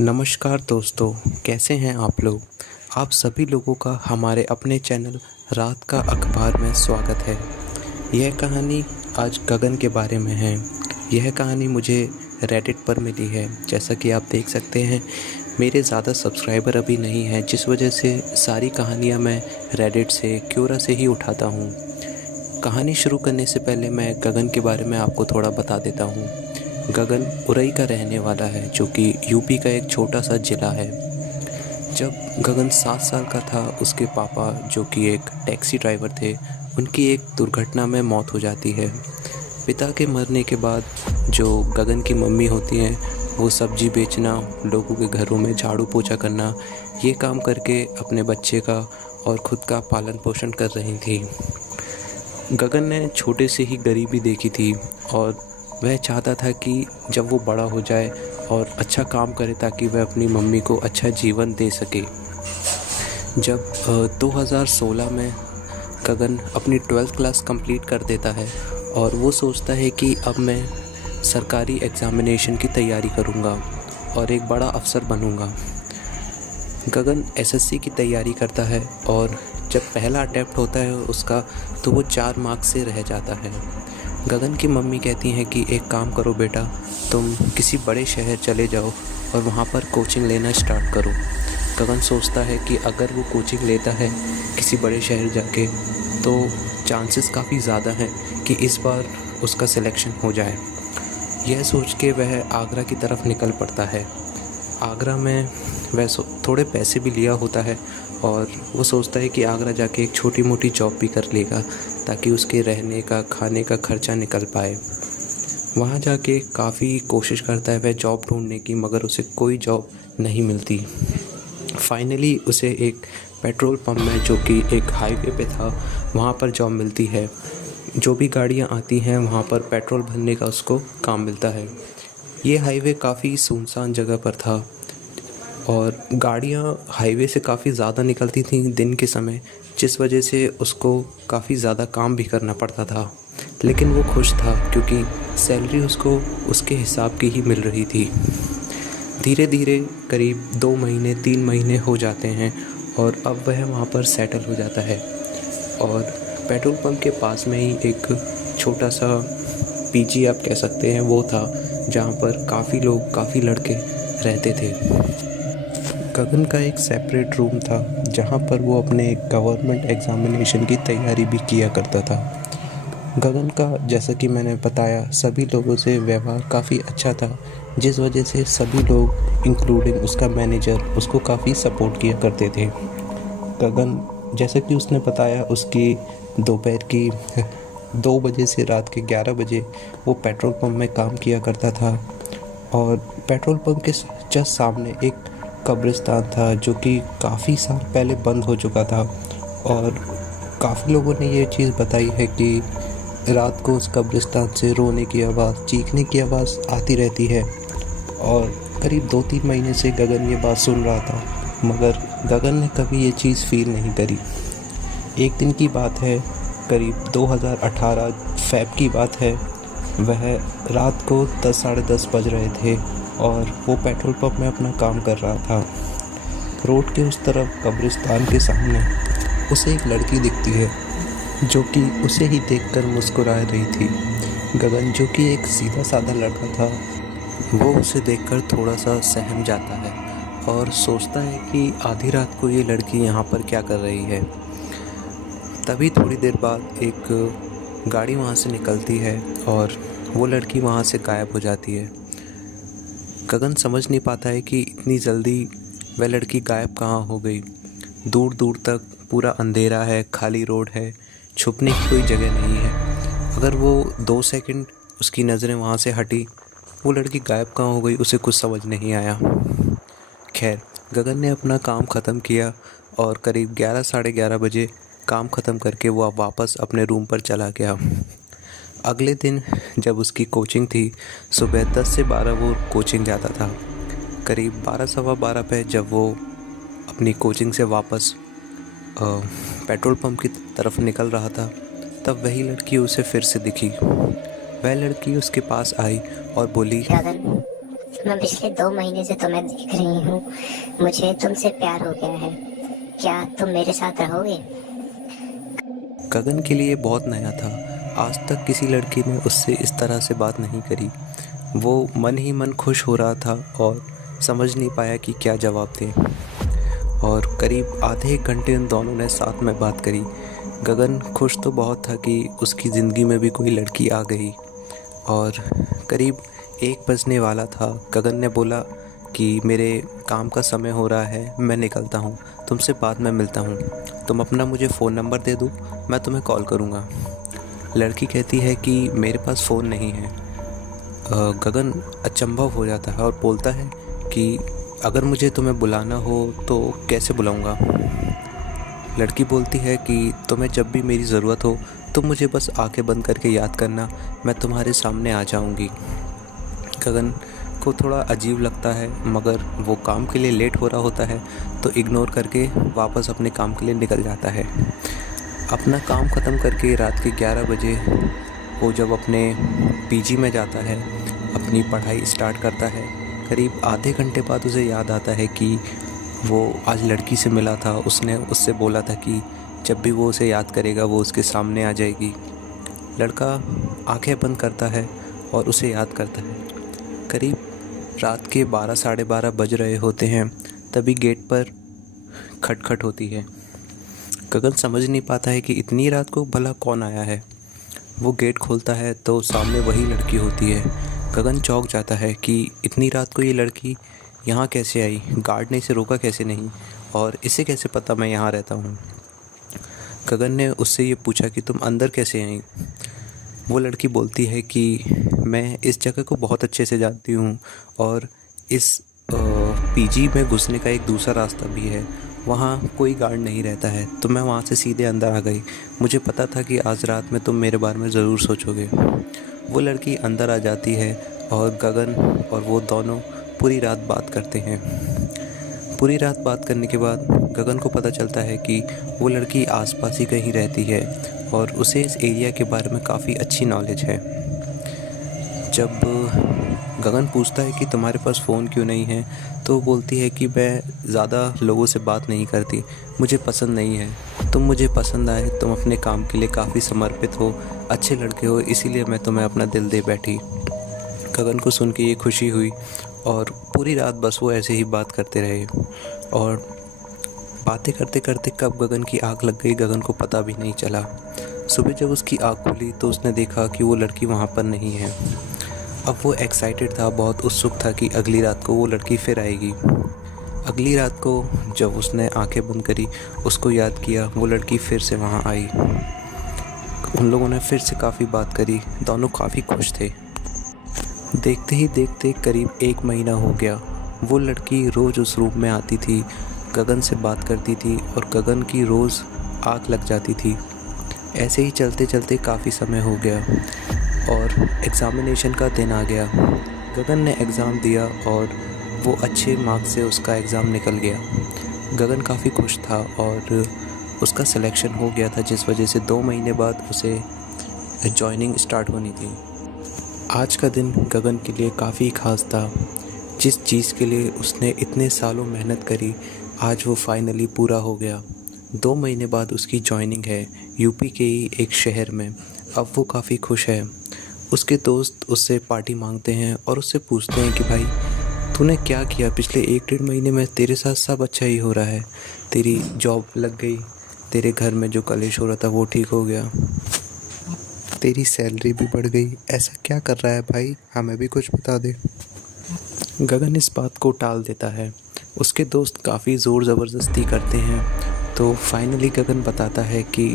नमस्कार दोस्तों, कैसे हैं आप लोग। आप सभी लोगों का हमारे अपने चैनल रात का अखबार में स्वागत है। यह कहानी आज गगन के बारे में है। यह कहानी मुझे रेडिट पर मिली है। जैसा कि आप देख सकते हैं, मेरे ज़्यादा सब्सक्राइबर अभी नहीं हैं, जिस वजह से सारी कहानियाँ मैं रेडिट से क्योरा से ही उठाता हूँ। कहानी शुरू करने से पहले मैं गगन के बारे में आपको थोड़ा बता देता हूँ। गगन उरई का रहने वाला है, जो कि यूपी का एक छोटा सा ज़िला है। जब गगन 7 साल का था, उसके पापा, जो कि एक टैक्सी ड्राइवर थे, उनकी एक दुर्घटना में मौत हो जाती है। पिता के मरने के बाद जो गगन की मम्मी होती हैं, वो सब्जी बेचना, लोगों के घरों में झाड़ू पोछा करना, ये काम करके अपने बच्चे का और ख़ुद का पालन पोषण कर रही थी। गगन ने छोटे से ही गरीबी देखी थी और वह चाहता था कि जब वो बड़ा हो जाए और अच्छा काम करे, ताकि वह अपनी मम्मी को अच्छा जीवन दे सके। जब 2016 में गगन अपनी 12th क्लास कंप्लीट कर देता है और वो सोचता है कि अब मैं सरकारी एग्ज़ामिनेशन की तैयारी करूँगा और एक बड़ा अफ़सर बनूँगा। गगन एसएससी की तैयारी करता है और जब पहला अटैम्प्ट होता है उसका, तो वो 4 मार्क्स से रह जाता है। गगन की मम्मी कहती हैं कि एक काम करो बेटा, तुम किसी बड़े शहर चले जाओ और वहाँ पर कोचिंग लेना स्टार्ट करो। गगन सोचता है कि अगर वो कोचिंग लेता है किसी बड़े शहर जाके, तो चांसेस काफ़ी ज़्यादा हैं कि इस बार उसका सिलेक्शन हो जाए। यह सोच के वह आगरा की तरफ निकल पड़ता है। आगरा में वह थोड़े पैसे भी लिया होता है और वो सोचता है कि आगरा जाके एक छोटी मोटी जॉब भी कर लेगा, ताकि उसके रहने का, खाने का खर्चा निकल पाए। वहाँ जाके काफ़ी कोशिश करता है वह जॉब ढूंढने की, मगर उसे कोई जॉब नहीं मिलती। फाइनली उसे एक पेट्रोल पंप में, जो कि एक हाईवे पे था, वहाँ पर जॉब मिलती है। जो भी गाड़ियाँ आती हैं वहाँ पर पेट्रोल भरने का उसको काम मिलता है। ये हाईवे काफ़ी सुनसान जगह पर था और गाड़ियाँ हाईवे से काफ़ी ज़्यादा निकलती थीं दिन के समय, जिस वजह से उसको काफ़ी ज़्यादा काम भी करना पड़ता था। लेकिन वो खुश था क्योंकि सैलरी उसको उसके हिसाब की ही मिल रही थी। धीरे धीरे करीब 2 महीने 3 महीने हो जाते हैं और अब वह वहाँ पर सेटल हो जाता है। और पेट्रोल पंप के पास में ही एक छोटा सा पीजी आप कह सकते हैं वो था, जहाँ पर काफ़ी लोग, काफ़ी लड़के रहते थे। गगन का एक सेपरेट रूम था, जहाँ पर वो अपने गवर्नमेंट एग्ज़ामिनेशन की तैयारी भी किया करता था। गगन का, जैसा कि मैंने बताया, सभी लोगों से व्यवहार काफ़ी अच्छा था, जिस वजह से सभी लोग इंक्लूडिंग उसका मैनेजर उसको काफ़ी सपोर्ट किया करते थे। गगन, जैसा कि उसने बताया, उसकी दोपहर की 2 बजे से रात के 11 बजे वो पेट्रोल पंप में काम किया करता था। और पेट्रोल पंप के जस्ट सामने एक कब्रिस्तान था, जो कि काफ़ी साल पहले बंद हो चुका था। और काफ़ी लोगों ने ये चीज़ बताई है कि रात को उस कब्रिस्तान से रोने की आवाज़, चीखने की आवाज़ आती रहती है। और करीब 2-3 महीने से गगन ये बात सुन रहा था, मगर गगन ने कभी ये चीज़ फील नहीं करी। एक दिन की बात है, करीब 2018 फ़ेब की बात है। वह रात को 10 साढ़े 10 बज रहे थे और वो पेट्रोल पंप में अपना काम कर रहा था। रोड के उस तरफ कब्रिस्तान के सामने उसे एक लड़की दिखती है, जो कि उसे ही देखकर मुस्कुरा रही थी। गगन, जो कि एक सीधा साधा लड़का था, वो उसे देखकर थोड़ा सा सहम जाता है और सोचता है कि आधी रात को ये लड़की यहाँ पर क्या कर रही है। तभी थोड़ी देर बाद एक गाड़ी वहाँ से निकलती है और वो लड़की वहाँ से गायब हो जाती है। गगन समझ नहीं पाता है कि इतनी जल्दी वह लड़की गायब कहाँ हो गई। दूर दूर तक पूरा अंधेरा है, खाली रोड है, छुपने की कोई जगह नहीं है। अगर वो 2 सेकंड उसकी नज़रें वहाँ से हटी, वो लड़की गायब कहाँ हो गई, उसे कुछ समझ नहीं आया। खैर, गगन ने अपना काम ख़त्म किया और करीब 11 साढ़े 11 बजे काम ख़त्म करके वो अब वापस अपने रूम पर चला गया। अगले दिन जब उसकी कोचिंग थी, सुबह 10 से 12 वो कोचिंग जाता था। करीब 12 सवा 12 पे जब वो अपनी कोचिंग से वापस पेट्रोल पंप की तरफ निकल रहा था, तब वही लड़की उसे फिर से दिखी। वह लड़की उसके पास आई और बोली, गगन, मैं पिछले 2 महीने से तुम्हें देख रही हूँ। मुझे तुमसे प्यार हो गया है। क्या तुम मेरे साथ रहोगे? गगन के लिए बहुत नया था। आज तक किसी लड़की ने उससे इस तरह से बात नहीं करी। वो मन ही मन खुश हो रहा था और समझ नहीं पाया कि क्या जवाब दें। और करीब आधे एक घंटे उन दोनों ने साथ में बात करी। गगन खुश तो बहुत था कि उसकी ज़िंदगी में भी कोई लड़की आ गई। और करीब 1 बजने वाला था। गगन ने बोला कि मेरे काम का समय हो रहा है, मैं निकलता हूँ, तुमसे बाद में मिलता हूँ। तुम अपना मुझे फ़ोन नंबर दे दो, मैं तुम्हें कॉल करूँगा। लड़की कहती है कि मेरे पास फ़ोन नहीं है। गगन अचंभव हो जाता है और बोलता है कि अगर मुझे तुम्हें बुलाना हो तो कैसे बुलाऊँगा। लड़की बोलती है कि तुम्हें जब भी मेरी ज़रूरत हो तुम मुझे बस आंखें बंद करके याद करना, मैं तुम्हारे सामने आ जाऊंगी। गगन को थोड़ा अजीब लगता है, मगर वो काम के लिए लेट हो रहा होता है तो इग्नोर करके वापस अपने काम के लिए निकल जाता है। अपना काम ख़त्म करके रात के 11 बजे वो जब अपने पीजी में जाता है, अपनी पढ़ाई स्टार्ट करता है। करीब आधे घंटे बाद उसे याद आता है कि वो आज लड़की से मिला था। उसने उससे बोला था कि जब भी वो उसे याद करेगा वो उसके सामने आ जाएगी। लड़का आंखें बंद करता है और उसे याद करता है। करीब रात के 12 साढ़े 12 बज रहे होते हैं, तभी गेट पर खटखट होती है। गगन समझ नहीं पाता है कि इतनी रात को भला कौन आया है। वो गेट खोलता है तो सामने वही लड़की होती है। गगन चौंक जाता है कि इतनी रात को ये लड़की यहाँ कैसे आई, गार्ड ने इसे रोका कैसे नहीं, और इसे कैसे पता मैं यहाँ रहता हूँ। गगन ने उससे ये पूछा कि तुम अंदर कैसे आई। वो लड़की बोलती है कि मैं इस जगह को बहुत अच्छे से जानती हूँ और इस पीजी में घुसने का एक दूसरा रास्ता भी है, वहाँ कोई गार्ड नहीं रहता है, तो मैं वहाँ से सीधे अंदर आ गई। मुझे पता था कि आज रात में तुम मेरे बारे में ज़रूर सोचोगे। वो लड़की अंदर आ जाती है और गगन और वो दोनों पूरी रात बात करते हैं। पूरी रात बात करने के बाद गगन को पता चलता है कि वो लड़की आसपास ही कहीं रहती है और उसे इस एरिया के बारे में काफ़ी अच्छी नॉलेज है। जब गगन पूछता है कि तुम्हारे पास फ़ोन क्यों नहीं है, तो वो बोलती है कि मैं ज़्यादा लोगों से बात नहीं करती, मुझे पसंद नहीं है। तुम मुझे पसंद आए, तुम अपने काम के लिए काफ़ी समर्पित हो, अच्छे लड़के हो, इसीलिए मैं तुम्हें अपना दिल दे बैठी। गगन को सुन के ये खुशी हुई और पूरी रात बस वो ऐसे ही बात करते रहे। और बातें करते करते कब गगन की आँख लग गई गगन को पता भी नहीं चला। सुबह जब उसकी आँख खुली तो उसने देखा कि वो लड़की वहाँ पर नहीं है। अब वो एक्साइटेड था, बहुत उत्सुक था कि अगली रात को वो लड़की फिर आएगी। अगली रात को जब उसने आंखें बंद करी, उसको याद किया, वो लड़की फिर से वहाँ आई। उन लोगों ने फिर से काफ़ी बात करी, दोनों काफ़ी खुश थे। देखते ही देखते करीब 1 महीना हो गया। वो लड़की रोज़ उस रूम में आती थी, गगन से बात करती थी और गगन की रोज़ आँख लग जाती थी। ऐसे ही चलते चलते काफ़ी समय हो गया और एग्ज़ामिनेशन का दिन आ गया। गगन ने एग्ज़ाम दिया और वो अच्छे मार्क्स से उसका एग्ज़ाम निकल गया। गगन काफ़ी खुश था और उसका सिलेक्शन हो गया था, जिस वजह से 2 महीने बाद उसे जॉइनिंग स्टार्ट होनी थी। आज का दिन गगन के लिए काफ़ी ख़ास था। जिस चीज़ के लिए उसने इतने सालों मेहनत करी, आज वो फाइनली पूरा हो गया। 2 महीने बाद उसकी जॉइनिंग है, यूपी के ही एक शहर में। अब वो काफ़ी खुश है। उसके दोस्त उससे पार्टी मांगते हैं और उससे पूछते हैं कि भाई तूने क्या किया, पिछले 1 डेढ़ महीने में तेरे साथ सब अच्छा ही हो रहा है, तेरी जॉब लग गई, तेरे घर में जो कलेश हो रहा था वो ठीक हो गया, तेरी सैलरी भी बढ़ गई, ऐसा क्या कर रहा है भाई, हमें भी कुछ बता दे। गगन इस बात को टाल देता है। उसके दोस्त काफ़ी ज़ोर ज़बरदस्ती करते हैं तो फाइनली गगन बताता है कि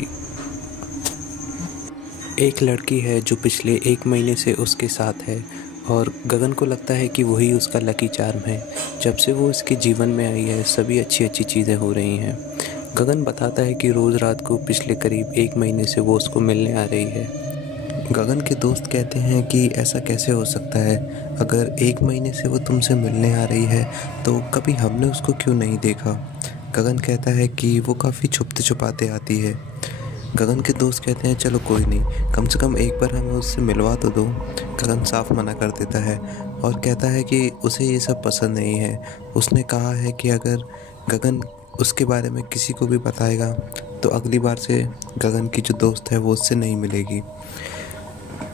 एक लड़की है जो पिछले 1 महीने से उसके साथ है और गगन को लगता है कि वही उसका लकी चार्म है। जब से वो उसके जीवन में आई है सभी अच्छी अच्छी चीज़ें हो रही हैं। गगन बताता है कि रोज़ रात को पिछले करीब 1 महीने से वो उसको मिलने आ रही है। गगन के दोस्त कहते हैं कि ऐसा कैसे हो सकता है, अगर 1 महीने से वो तुमसे मिलने आ रही है तो कभी हमने उसको क्यों नहीं देखा। गगन कहता है कि वो काफ़ी छुपते छुपाते आती है। गगन के दोस्त कहते हैं चलो कोई नहीं, कम से कम एक बार हमें उससे मिलवा तो दो। गगन साफ मना कर देता है और कहता है कि उसे ये सब पसंद नहीं है। उसने कहा है कि अगर गगन उसके बारे में किसी को भी बताएगा तो अगली बार से गगन की जो दोस्त है वो उससे नहीं मिलेगी।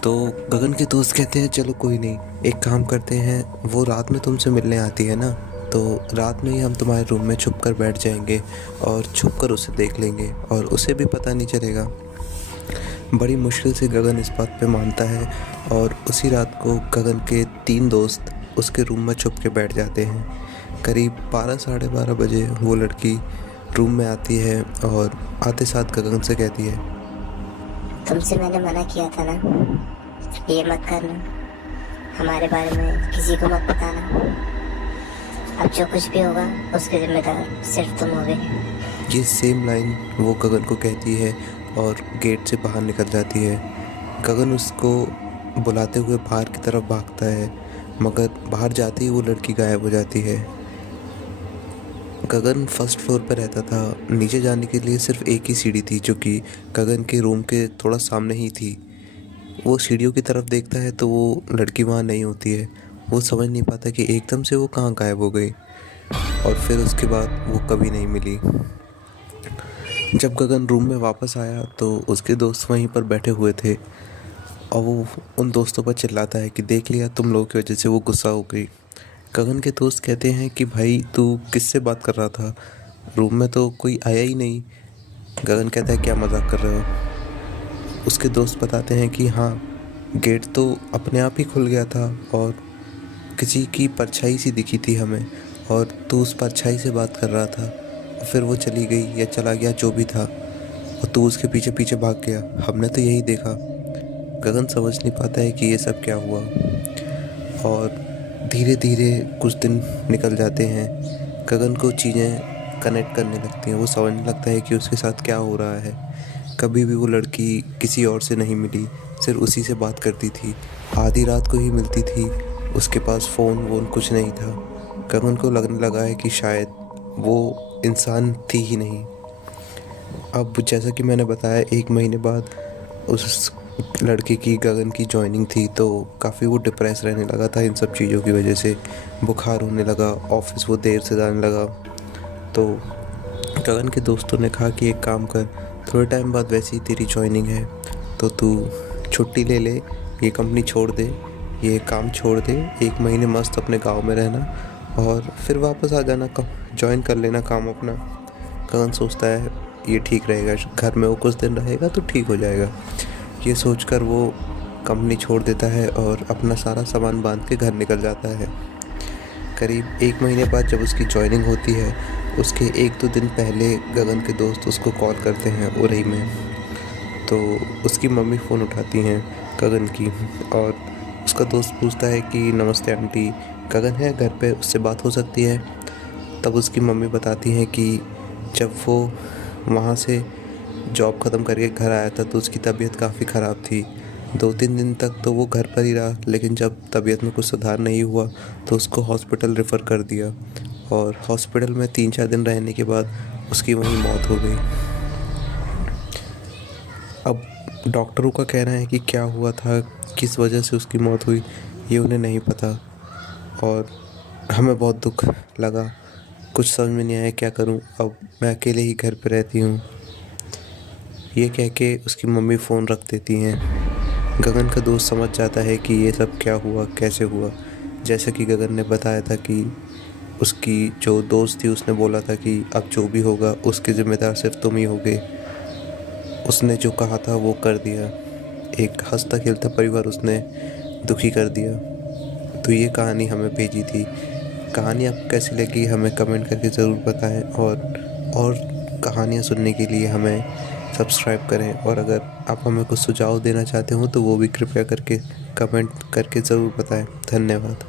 तो गगन के दोस्त कहते हैं चलो कोई नहीं, एक काम करते हैं, वो रात में तुमसे मिलने आती है ना, तो रात में ही हम तुम्हारे रूम में छुप कर बैठ जाएंगे और छुप कर उसे देख लेंगे और उसे भी पता नहीं चलेगा। बड़ी मुश्किल से गगन इस बात पे मानता है और उसी रात को गगन के 3 दोस्त उसके रूम में छुप के बैठ जाते हैं। करीब 12 साढ़े 12 बजे वो लड़की रूम में आती है और आते साथ गगन से कहती है, तुमसे मैंने मना किया था ना, ये मत करना, हमारे बारे में किसी को मत बताना। अब जो कुछ भी होगा उसके जिम्मेदार सिर्फ तुम होगे। ये सेम लाइन वो गगन को कहती है और गेट से बाहर निकल जाती है। गगन उसको बुलाते हुए बाहर की तरफ भागता है, मगर बाहर जाते ही वो लड़की गायब हो जाती है। गगन फर्स्ट फ्लोर पर रहता था। नीचे जाने के लिए सिर्फ एक ही सीढ़ी थी जो कि गगन के रूम के थोड़ा सामने ही थी। वो सीढ़ियों की तरफ देखता है तो वो लड़की वहाँ नहीं होती है। वो समझ नहीं पाता कि एकदम से वो कहाँ गायब हो गई और फिर उसके बाद वो कभी नहीं मिली। जब गगन रूम में वापस आया तो उसके दोस्त वहीं पर बैठे हुए थे और वो उन दोस्तों पर चिल्लाता है कि देख लिया, तुम लोगों की वजह से वो गुस्सा हो गई। गगन के दोस्त कहते हैं कि भाई तू किससे बात कर रहा था, रूम में तो कोई आया ही नहीं। गगन कहता है क्या मजाक कर रहे हो। उसके दोस्त बताते हैं कि हाँ, गेट तो अपने आप ही खुल गया था और किसी की परछाई सी दिखी थी हमें और तू उस परछाई से बात कर रहा था। फिर वो चली गई या चला गया जो भी था और तू उसके पीछे पीछे भाग गया, हमने तो यही देखा। गगन समझ नहीं पाता है कि ये सब क्या हुआ और धीरे धीरे कुछ दिन निकल जाते हैं। गगन को चीज़ें कनेक्ट करने लगती हैं। वो समझने लगता है कि उसके साथ क्या हो रहा है। कभी भी वो लड़की किसी और से नहीं मिली, सिर्फ उसी से बात करती थी, आधी रात को ही मिलती थी। उसके पास फ़ोन वोन कुछ नहीं था। गगन को लगने लगा है कि शायद वो इंसान थी ही नहीं। अब जैसा कि मैंने बताया 1 महीने बाद उस लड़के की गगन की जॉइनिंग थी, तो काफ़ी वो डिप्रेस रहने लगा था इन सब चीज़ों की वजह से। बुखार होने लगा, ऑफिस वो देर से जाने लगा। तो गगन के दोस्तों ने कहा कि एक काम कर, थोड़े टाइम बाद वैसे ही तेरी जॉइनिंग है तो तू छुट्टी ले ले, ये कंपनी छोड़ दे, ये काम छोड़ दे, 1 महीने मस्त अपने गांव में रहना और फिर वापस आ जाना, ज्वाइन कर लेना काम अपना। गगन सोचता है ये ठीक रहेगा, घर में वो कुछ दिन रहेगा तो ठीक हो जाएगा। ये सोचकर वो कंपनी छोड़ देता है और अपना सारा सामान बांध के घर निकल जाता है। करीब 1 महीने बाद जब उसकी जॉइनिंग होती है, उसके 1-2 दिन पहले गगन के दोस्त उसको कॉल करते हैं उरई में। तो उसकी मम्मी फ़ोन उठाती हैं गगन की और उसका दोस्त पूछता है कि नमस्ते आंटी, गगन है घर पे, उससे बात हो सकती है। तब उसकी मम्मी बताती हैं कि जब वो वहाँ से जॉब ख़त्म करके घर आया था तो उसकी तबीयत काफ़ी ख़राब थी। 2-3 दिन तक तो वो घर पर ही रहा, लेकिन जब तबीयत में कुछ सुधार नहीं हुआ तो उसको हॉस्पिटल रेफ़र कर दिया और हॉस्पिटल में 3-4 दिन रहने के बाद उसकी वहीं मौत हो गई। अब डॉक्टरों का कहना है कि क्या हुआ था, किस वजह से उसकी मौत हुई, ये उन्हें नहीं पता और हमें बहुत दुख लगा। कुछ समझ में नहीं आया क्या करूं, अब मैं अकेले ही घर पे रहती हूं। ये कह के उसकी मम्मी फ़ोन रख देती हैं। गगन का दोस्त समझ जाता है कि ये सब क्या हुआ, कैसे हुआ। जैसा कि गगन ने बताया था कि उसकी जो दोस्त थी उसने बोला था कि अब जो भी होगा उसके ज़िम्मेदार सिर्फ तुम ही होगे। उसने जो कहा था वो कर दिया। एक हंसता खेलता परिवार उसने दुखी कर दिया। तो ये कहानी हमें भेजी थी। कहानी आपको कैसी लगी हमें कमेंट करके ज़रूर बताएं और कहानियाँ सुनने के लिए हमें सब्सक्राइब करें। और अगर आप हमें कुछ सुझाव देना चाहते हो तो वो भी कृपया करके कमेंट करके ज़रूर बताएं। धन्यवाद।